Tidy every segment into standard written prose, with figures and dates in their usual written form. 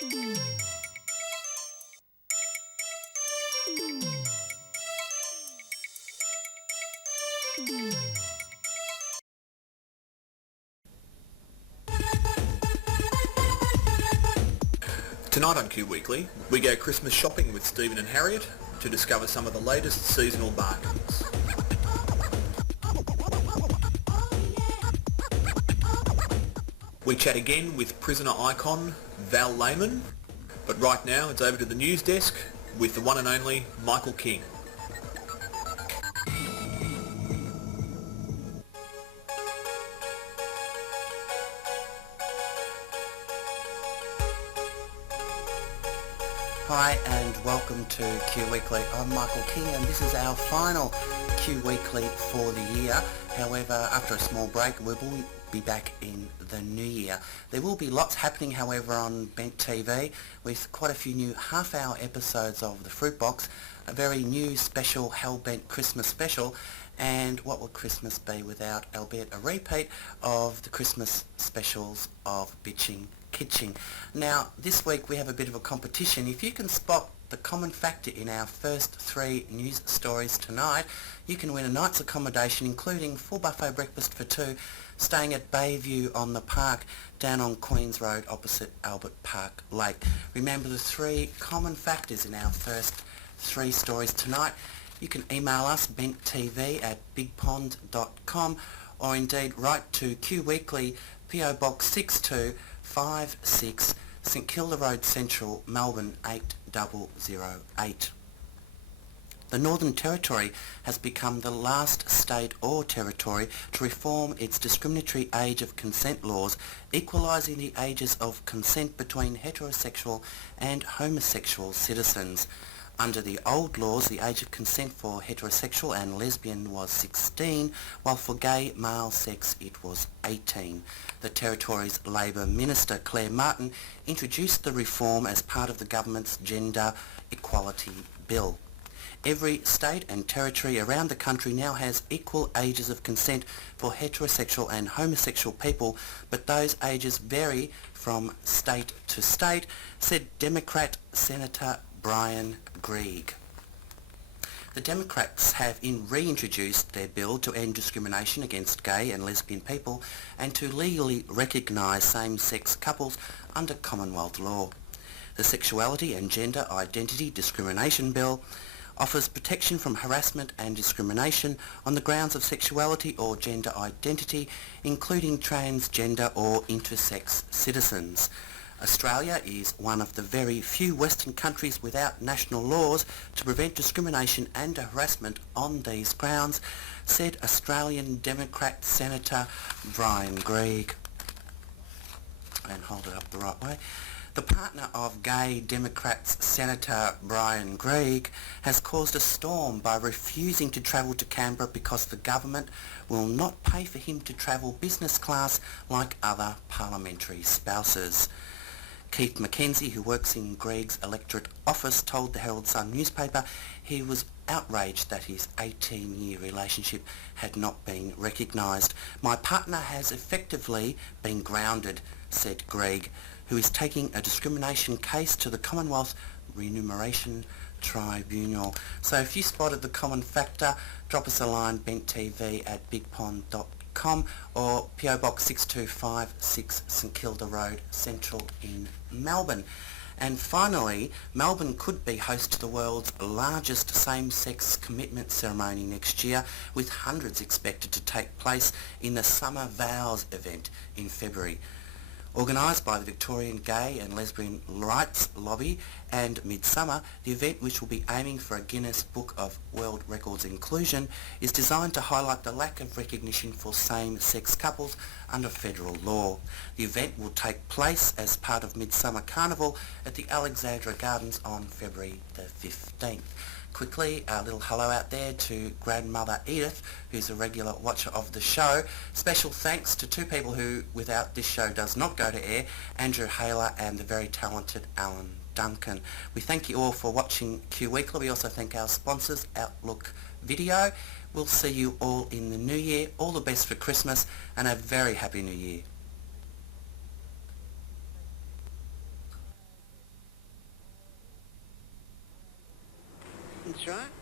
Tonight on Q Weekly, we go Christmas shopping with Stephen and Harriet to discover some of the latest seasonal bargains. We chat again with prisoner icon Val Lehman, but right now it's over to the news desk with the one and only Michael King. Hi and welcome to Q Weekly. I'm Michael King and this is our final Q Weekly for the year. However, after a small break, we will be back in the new year. There will be lots happening, however, on Bent TV with quite a few new half-hour episodes of The Fruit Box, a very new special Hellbent Christmas special, and what would Christmas be without, albeit a repeat, of the Christmas specials of Bitching Kitching. Now, this week we have a bit of a competition. If you can spot the common factor in our first three news stories tonight, you can win a night's accommodation including full buffet breakfast for two, staying at Bayview on the Park down on Queens Road opposite Albert Park Lake. Remember the three common factors in our first three stories tonight. You can email us benttv@bigpond.com or indeed write to Q Weekly, PO Box 6256, St Kilda Road Central, Melbourne 8008. The Northern Territory has become the last state or territory to reform its discriminatory age of consent laws, equalising the ages of consent between heterosexual and homosexual citizens. Under the old laws, the age of consent for heterosexual and lesbian was 16, while for gay male sex it was 18. The Territory's Labor Minister, Claire Martin, introduced the reform as part of the government's Gender Equality Bill. Every state and territory around the country now has equal ages of consent for heterosexual and homosexual people, but those ages vary from state to state, said Democrat Senator Brian Greig. The Democrats have reintroduced their bill to end discrimination against gay and lesbian people and to legally recognise same-sex couples under Commonwealth law. The Sexuality and Gender Identity Discrimination Bill offers protection from harassment and discrimination on the grounds of sexuality or gender identity, including transgender or intersex citizens. Australia is one of the very few Western countries without national laws to prevent discrimination and harassment on these grounds, said Australian Democrat Senator Brian Greig. And hold it up the right way. The partner of gay Democrats Senator Brian Greig has caused a storm by refusing to travel to Canberra because the government will not pay for him to travel business class like other parliamentary spouses. Keith McKenzie, who works in Greig's electorate office, told the Herald Sun newspaper he was outraged that his 18-year relationship had not been recognised. "My partner has effectively been grounded," said Greig, who is taking a discrimination case to the Commonwealth Remuneration Tribunal. So if you spotted the common factor, drop us a line, benttv@bigpond.com or PO Box 6256, St Kilda Road Central in Melbourne. And finally, Melbourne could be host to the world's largest same-sex commitment ceremony next year, with hundreds expected to take place in the Summer Vows event in February. Organised by the Victorian Gay and Lesbian Rights Lobby and Midsummer, the event, which will be aiming for a Guinness Book of World Records inclusion, is designed to highlight the lack of recognition for same-sex couples under federal law. The event will take place as part of Midsummer Carnival at the Alexandra Gardens on February the 15th. Quickly, a little hello out there to Grandmother Edith, who's a regular watcher of the show. Special thanks to two people who, without this show, does not go to air, Andrew Haler and the very talented Alan Duncan. We thank you all for watching Q Weekly. We also thank our sponsors, Outlook Video. We'll see you all in the new year. All the best for Christmas and a very happy new year. That's right.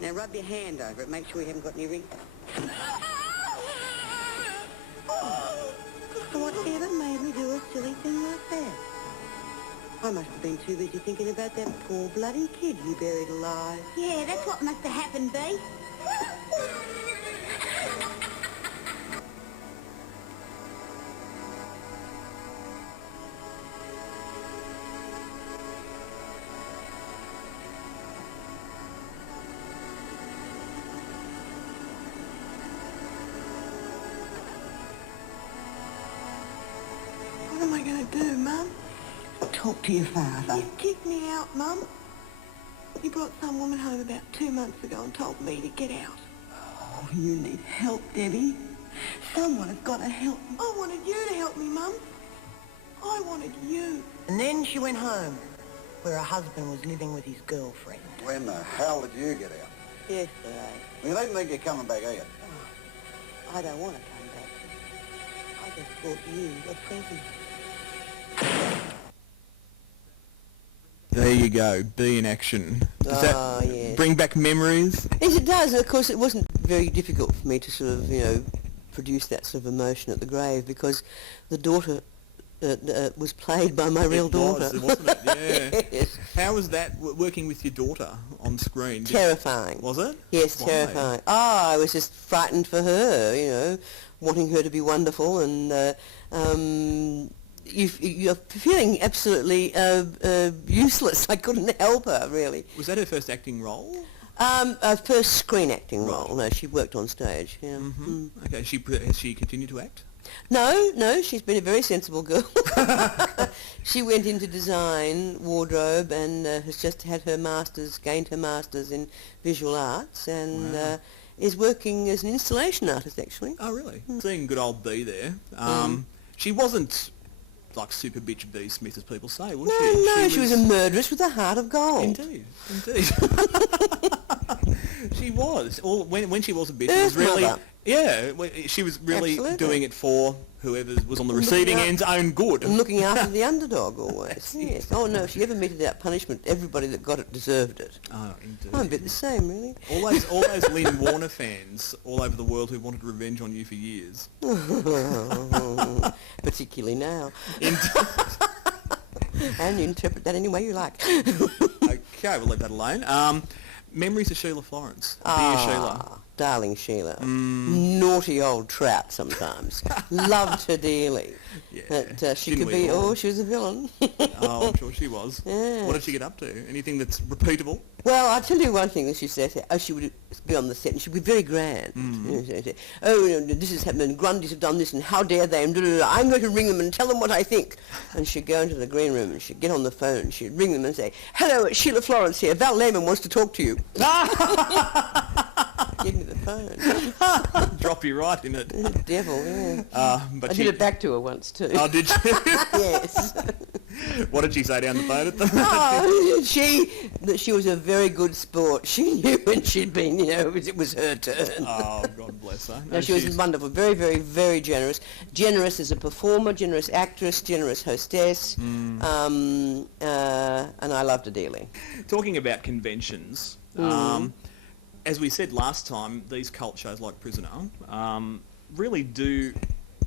Now rub your hand over it. Make sure you haven't got any wrinkles. Whatever made me do a silly thing like that? I must have been too busy thinking about that poor bloody kid you buried alive. Yeah, that's what must have happened, Bee. What am I going to do, Mum? Talk to your father. You kicked me out, Mum. You brought some woman home about 2 months ago and told me to get out. Oh, you need help, Debbie. Someone has got to help. I wanted you to help me, Mum. I wanted you. And then she went home, where her husband was living with his girlfriend. When the hell did you get out? Yesterday. We didn't think you're coming back here. I don't want to come back. I just brought you a present. There you go, Bee in action. Does that yes. bring back memories? Yes, it does. And of course, it wasn't very difficult for me to sort of, produce that sort of emotion at the grave because the daughter was played by my real daughter. Wasn't it? Yeah. Yes. How was that working with your daughter on screen? Terrifying. Was it? Yes, Why? terrifying. I was just frightened for her, wanting her to be wonderful and you're feeling absolutely useless. I couldn't help her, really. Was that her first acting role? First screen acting Right. role. No, she worked on stage, yeah. Mm-hmm. Okay, has she continued to act? No, she's been a very sensible girl. She went into design, wardrobe, and has just had gained her master's in visual arts, and Wow. is working as an installation artist, actually. Oh, really? Seeing good old Bee there. She wasn't like super bitch Bee Smith, as people say, was she? No, she was a murderess with a heart of gold. Indeed. She was. When she was a bitch, it was Earth really... mother. Yeah, she was really Absolutely. doing it for whoever was on the receiving end's own good. And looking after the underdog always. That's it. Yes. Oh no, if she ever meted out punishment, everybody that got it deserved it. Oh, indeed. I'm a bit the same, really. All those Lynn Warner fans all over the world who wanted revenge on you for years. Particularly now. Indeed. And you interpret that any way you like. Okay, we'll leave that alone. Memories of Sheila Florence. Dear Sheila. Darling Sheila. Naughty old trout sometimes. Loved her dearly. Yeah, But she didn't could we be, all? she was a villain. Oh, I'm sure she was. Yes. What did she get up to? Anything that's repeatable? Well, I'll tell you one thing that she said. She would be on the set and she'd be very grand. She'd say, this has happened and Grundys have done this and how dare they and I'm going to ring them and tell them what I think. And she'd go into the green room and she'd get on the phone. She'd ring them and say, hello, it's Sheila Florence here. Val Lehman wants to talk to you. Give me the phone. Drop you right in it. Devil, yeah. But I did it back to her once too. Oh, did you? Yes. What did she say down the phone at the That she was a very good sport. She knew when she'd been, it was her turn. Oh, God bless her. No, she was wonderful. Very, very, very generous. Generous as a performer, generous actress, generous hostess. And I loved her dearly. Talking about conventions, as we said last time, these cult shows like Prisoner really do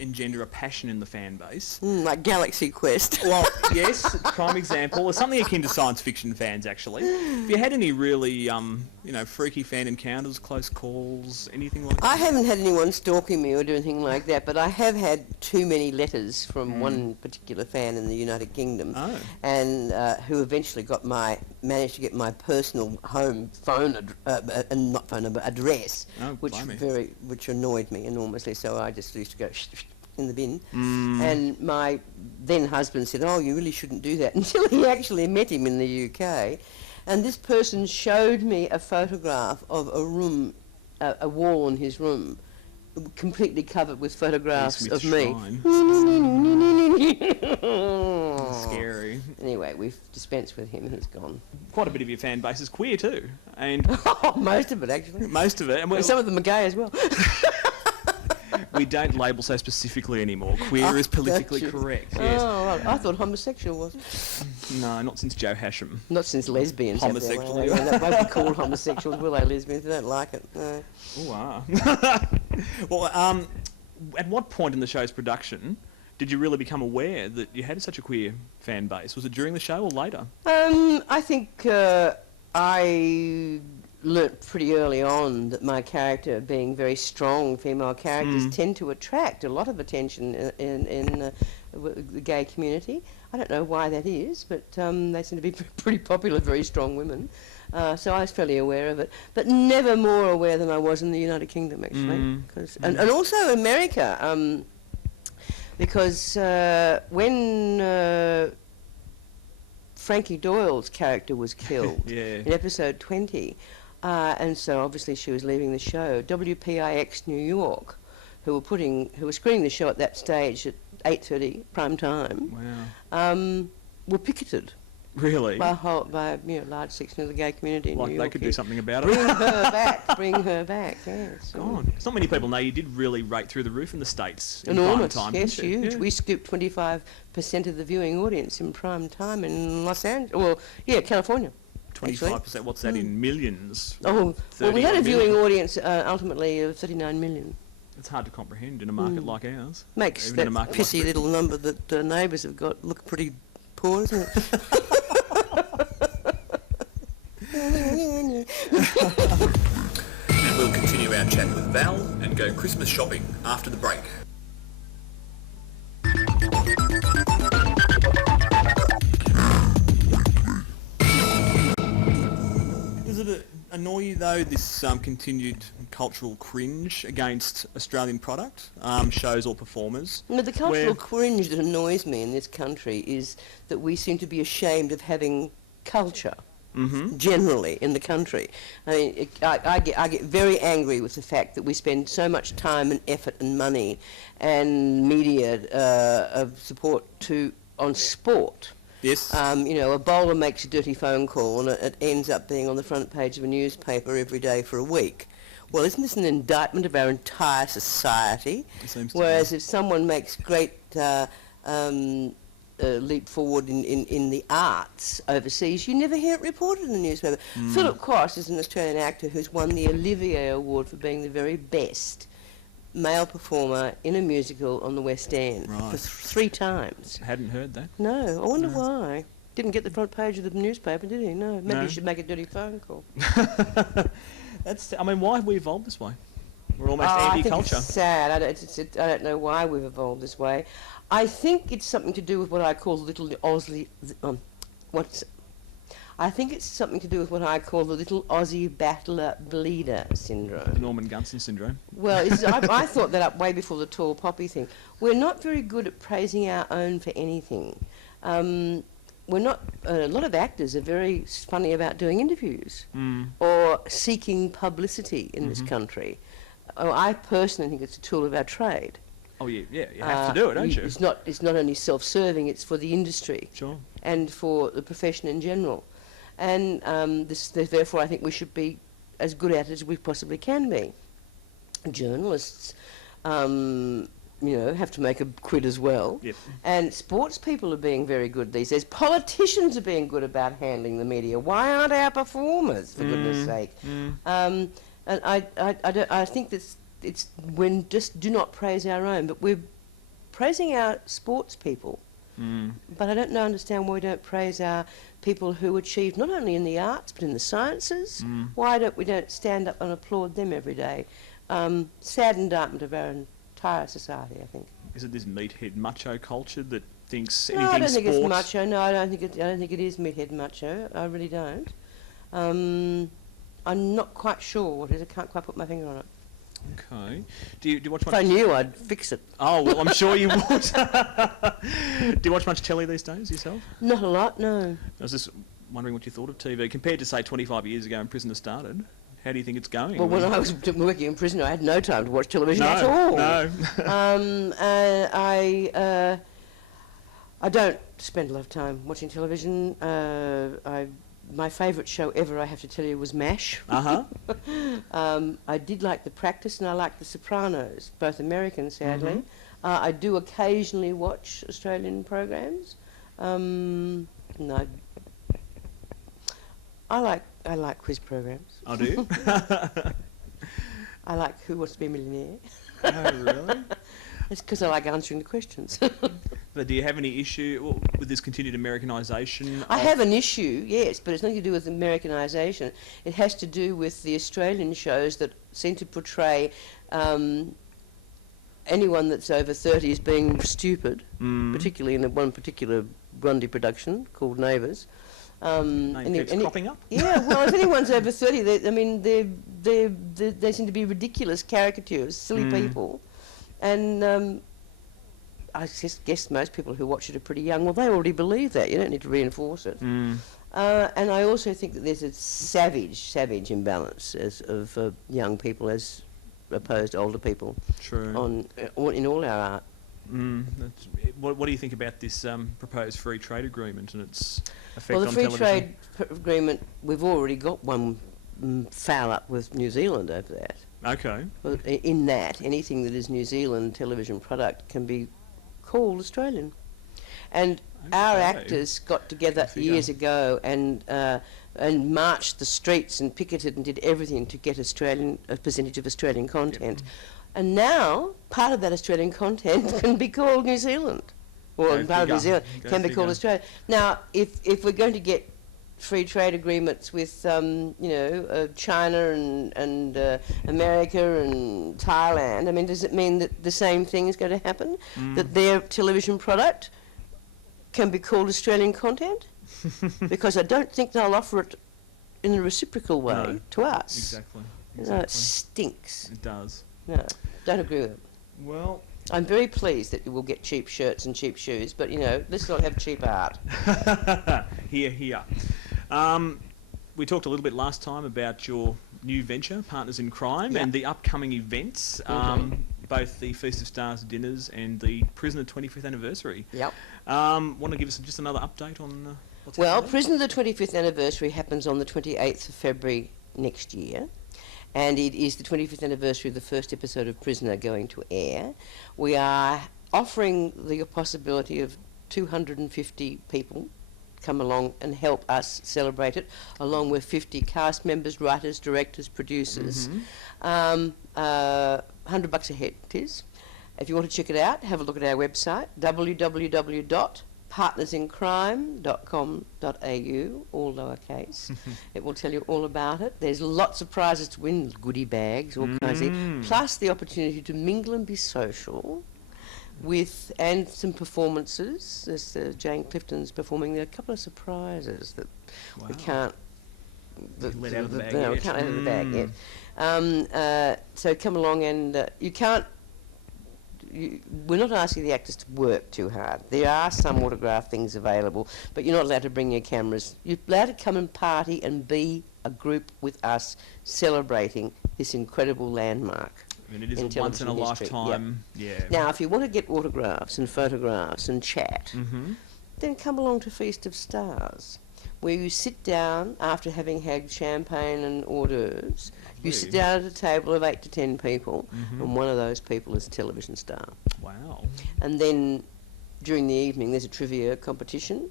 engender a passion in the fan base. Like Galaxy Quest. Well, yes, prime example. Or something akin to science fiction fans, actually. Have you had any really, freaky fan encounters, close calls, anything like that? I haven't had anyone stalking me or do anything like that, but I have had too many letters from one particular fan in the United Kingdom, and who eventually managed to get my personal home phone, not phone number, address, which annoyed me enormously. So I just used to go in the bin. And my then husband said, "Oh, you really shouldn't do that," until he actually met him in the UK. And this person showed me a photograph of a room, a wall in his room, completely covered with photographs of me. Scary. Anyway, we've dispensed with him. He's gone. Quite a bit of your fan base is queer too, and Most of it, actually. most of it. And Some of them are gay as well. we don't label so specifically anymore. Queer is politically correct. Yes. Oh, right. I thought homosexual was. No, not since Joe Hasham. Not since lesbians. Homosexual. They won't be called homosexuals, will they, lesbians? They don't like it. No. Well, at what point in the show's production did you really become aware that you had such a queer fan base? Was it during the show or later? I think I learnt pretty early on that my character, being very strong female characters, tend to attract a lot of attention in the gay community. I don't know why that is, but they seem to be pretty popular, very strong women. So I was fairly aware of it, but never more aware than I was in the United Kingdom, actually. And also America, because when Frankie Doyle's character was killed in episode 20, and so obviously she was leaving the show, WPIX New York, who were screening the show at that stage at 8:30 prime time, were picketed. Really? By a large section of the gay community in New York. Like they could do something about it. Bring her back, yes. God, it's not many people know you did really rate through the roof in the States in enormous, prime time. yes, huge. Yeah. We scooped 25% of the viewing audience in prime time in Los Angeles. Well, California. 25%, what's that in millions? Oh, well, we had a viewing audience ultimately of 39 million. It's hard to comprehend in a market like ours. Makes Even that in a market pissy like little number that neighbours have got look pretty poor, isn't it? And we'll continue our chat with Val and go Christmas shopping after the break. Does it annoy you though, this continued cultural cringe against Australian product, shows or performers? No, the cultural cringe that annoys me in this country is that we seem to be ashamed of having culture. Generally in the country. I mean, I get very angry with the fact that we spend so much time and effort and money and media of support on sport. Yes. A bowler makes a dirty phone call and it ends up being on the front page of a newspaper every day for a week. Well, isn't this an indictment of our entire society? Whereas if someone makes great leap forward in the arts overseas, you never hear it reported in the newspaper. Philip Cross is an Australian actor who's won the Olivier Award for being the very best male performer in a musical on the West End for 3 times. I hadn't heard that. No, I wonder why. Didn't get the front page of the newspaper, did he? No, maybe he should make a dirty phone call. Why have we evolved this way? We're almost anti-culture. It's sad. I don't know why we've evolved this way. I think it's something to do with what I call the little Aussie. I think it's something to do with what I call the little Aussie battler bleeder syndrome. The Norman Gunston syndrome. Well, I thought that up way before the tall poppy thing. We're not very good at praising our own for anything. We're not. A lot of actors are very funny about doing interviews or seeking publicity in this country. I personally think it's a tool of our trade. Oh you have to do it, don't you? It's not only self-serving; it's for the industry, and for the profession in general. And therefore, I think we should be as good at it as we possibly can be. Journalists, have to make a quid as well. Yep. And sports people are being very good these days. Politicians are being good about handling the media. Why aren't our performers, for goodness sake? And I think that we just do not praise our own, but we're praising our sports people. But I don't understand why we don't praise our people who achieve not only in the arts but in the sciences. Why don't we stand up and applaud them every day? Sad indictment of our entire society, I think. Is it this meathead macho culture that thinks anything No, I don't think it's sports- macho. No, I don't think it is meathead macho. I really don't. I'm not quite sure what it is. I can't quite put my finger on it. Okay. Do you watch much... If I knew, I'd fix it. Oh, well, I'm sure you would. Do you watch much telly these days yourself? Not a lot, no. I was just wondering what you thought of TV compared to, say, 25 years ago when Prisoner started. How do you think it's going? Well, when I was working in prison, I had no time to watch television at all. No. I don't spend a lot of time watching television. I my favourite show ever, I have to tell you, was MASH. I did like The Practice, and I like The Sopranos, both American, sadly. I do occasionally watch Australian programs. No, I like quiz programs. I do. I like Who Wants to Be a Millionaire. Oh, really? It's because I like answering the questions. But do you have any issue with this continued Americanisation? I have an issue, yes, but it's nothing to do with Americanisation. It has to do with the Australian shows that seem to portray anyone that's over 30 as being stupid, particularly in one particular Grundy production called Neighbours. Name keeps cropping up? Yeah, well, if anyone's over 30, they seem to be ridiculous caricatures, silly people. And I guess most people who watch it are pretty young. Well, they already believe that. You don't need to reinforce it. And I also think that there's a savage imbalance of young people as opposed to older people. True. In all our art. What do you think about this proposed free trade agreement and its effect on television? Well, the free trade agreement, we've already got one foul up with New Zealand over that. Okay. Well, in that, anything that is New Zealand television product can be called Australian. And our actors got together years ago and marched the streets and picketed and did everything to get a percentage of Australian content. And now, part of that Australian content can be called New Zealand. Or part of New Zealand can be called Australia. Now, if we're going to get free trade agreements with, China and America and Thailand, I mean, does it mean that the same thing is going to happen? That their television product can be called Australian content? Because I don't think they'll offer it in a reciprocal way to us. Exactly. No, it stinks. It does. No, don't agree with it. Well, I'm very pleased that you will get cheap shirts and cheap shoes, but, let's not have cheap art. Here. We talked a little bit last time about your new venture, Partners in Crime, and the upcoming events, both the Feast of Stars dinners and the Prisoner 25th anniversary. Yep. Want to give us just another update on what's happening? Well, Prisoner the 25th anniversary happens on the 28th of February next year. And it is the 25th anniversary of the first episode of Prisoner going to air. We are offering the possibility of 250 people come along and help us celebrate it, along with 50 cast members, writers, directors, producers. $100 a head it is. If you want to check it out, have a look at our website, www.partnersincrime.com.au, all lowercase. It will tell you all about it. There's lots of prizes to win, goodie bags, all kinds of things, plus the opportunity to mingle and be social and some performances. There's Jane Clifton's performing. There are a couple of surprises that we can't let out of the bag we yet. can't let out of the bag yet. So come along and you can't. We're not asking the actors to work too hard. There are some autograph things available, but you're not allowed to bring your cameras. You're allowed to come and party and be a group with us celebrating this incredible landmark. I mean, it is a once in a lifetime. Yeah. Now, if you want to get autographs and photographs and chat, then come along to Feast of Stars, where you sit down after having had champagne and hors d'oeuvres. You sit down at a table of 8 to 10 people, and one of those people is a television star. Wow. And then during the evening there's a trivia competition,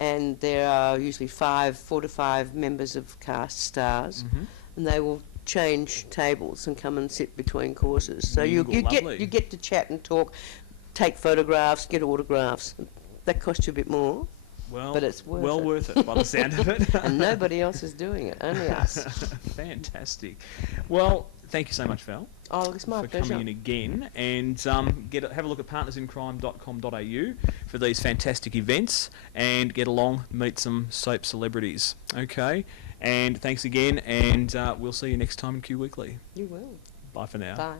and there are usually 4 to 5 members of cast stars, and they will change tables and come and sit between courses. So you get to chat and talk, take photographs, get autographs. That costs you a bit more. Well, but it's worth it by the sound of it. And nobody else is doing it, only us. Fantastic. Well, thank you so much, Val. Oh, it's my pleasure. For coming in again, and have a look at partnersincrime.com.au for these fantastic events, and get along, meet some soap celebrities. Okay, and thanks again, and we'll see you next time in Q Weekly. You will. Bye for now. Bye.